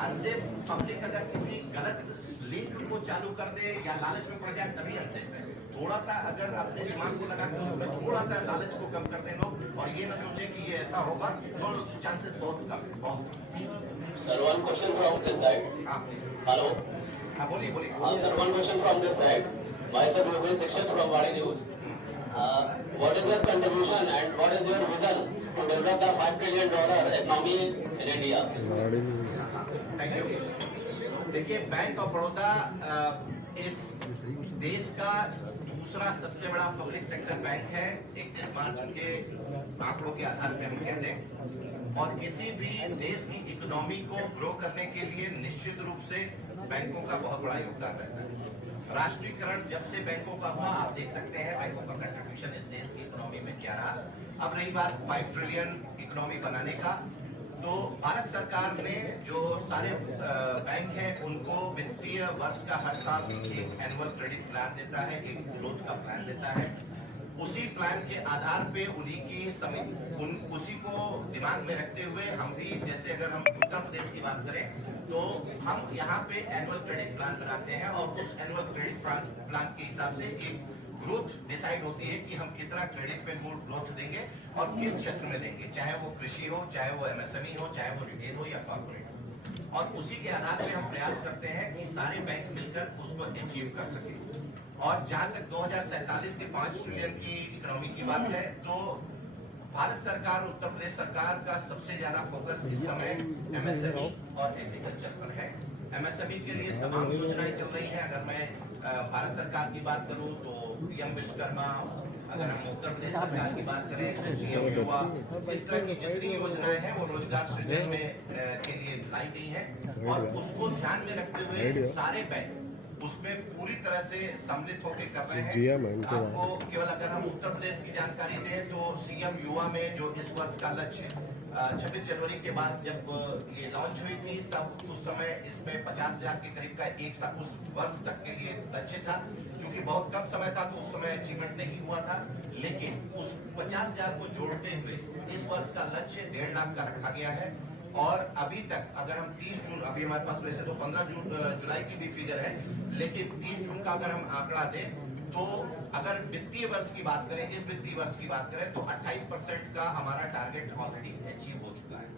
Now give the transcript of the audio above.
Unsafe public अगर किसी गलत लिंक को चालू कर दे या लालच में पड़ जाए तभी अनसेफ है। थोड़ा सा अगर अपने दिमाग को लगा के उसमें थोड़ा सा लालच को कम कर दें लोग और ये न सोचे कि ये ऐसा होगा, तो चांसेस बहुत कम है, बहुत। Sir, one question from this side. हाँ प्लीज। Hello. हाँ बोलिए बोलिए। Sir, one question from this side. Myself, Yogesh Dixit from Vani News. What is your contribution and what is your vision to develop the $5 trillion economy in India? Thank you. देखिए, bank of Baroda इस देश का दूसरा सबसे बड़ा public sector bank है 31 मार्च के आंकड़ों के आधार पर हम कहते हैं, और किसी भी देश की इकोनॉमी को ग्रो करने के लिए निश्चित रूप से बैंकों का बहुत बड़ा योगदान रहता है। राष्ट्रीयकरण जब से बैंकों का हुआ, आप देख सकते हैं बैंकों का कंट्रीब्यूशन इस देश की इकोनॉमी में क्या रहा। अब रही बात 5 ट्रिलियन इकोनॉमी बनाने का, तो भारत सरकार ने जो सारे बैंक हैं उनको वित्तीय वर्ष का हर साल एक एनुअल क्रेडिट प्लान देता है, एक ग्रोथ का प्लान देता है। उसी प्लान के आधार पे उन्हीं की उसी को दिमाग में रखते हुए हम भी, जैसे अगर हम उत्तर प्रदेश की बात करें तो हम यहाँ पे एनुअल क्रेडिट प्लान बनाते हैं और उस एनुअल क्रेडिट प्लान के हिसाब से एक ग्रोथ डिसाइड होती है कि हम कितना क्रेडिट पे ग्रोथ देंगे और किस क्षेत्र में देंगे, चाहे वो कृषि हो, चाहे वो एमएसएमई हो, चाहे वो रिटेल हो या कॉर्पोरेट हो। और उसी के आधार पे हम प्रयास करते हैं कि सारे बैंक मिलकर उसको अचीव कर सके। और जहां तक 2047 के 5 ट्रिलियन की इकोनॉमी की बात है, तो भारत सरकार, उत्तर प्रदेश सरकार का सबसे ज्यादा फोकस इस समय एमएसएमई और एग्रीकल्चर पर है। एमएसएमई के लिए तमाम योजनाएं चल रही हैं। अगर मैं भारत सरकार की बात करूं तो पीएम विश्वकर्मा, अगर हम उत्तर प्रदेश सरकार की बात करें तो सीएम युवा, इस तरह की जितनी योजनाएं हैं वो रोजगार सृजन में के लिए लाई गई हैं और उसको ध्यान में रखते हुए सारे बैंक उसमें पूरी तरह से सम्मिलित होकर कर रहे हैं। आपको केवल अगर हम उत्तर प्रदेश की जानकारी दें तो सीएम युवा में जो इस वर्ष का लक्ष्य 26 जनवरी के बाद जब ये लॉन्च हुई थी, तब उस समय इसमें 50,000 के करीब का एक साल उस वर्ष तक के लिए लक्ष्य था। क्योंकि बहुत कम समय था तो उस समय अचीवमेंट नहीं हुआ था, लेकिन उस 50,000 को जोड़ते हुए इस वर्ष का लक्ष्य 1.5 लाख का रखा गया है। और अभी तक अगर हम 30 जून, अभी हमारे पास वैसे तो 15 जुलाई की भी फिगर है, लेकिन 30 जून का अगर हम आंकड़ा दें तो अगर वित्तीय वर्ष की बात करें, इस वित्तीय वर्ष की बात करें तो 28% का हमारा टारगेट ऑलरेडी अचीव हो चुका है।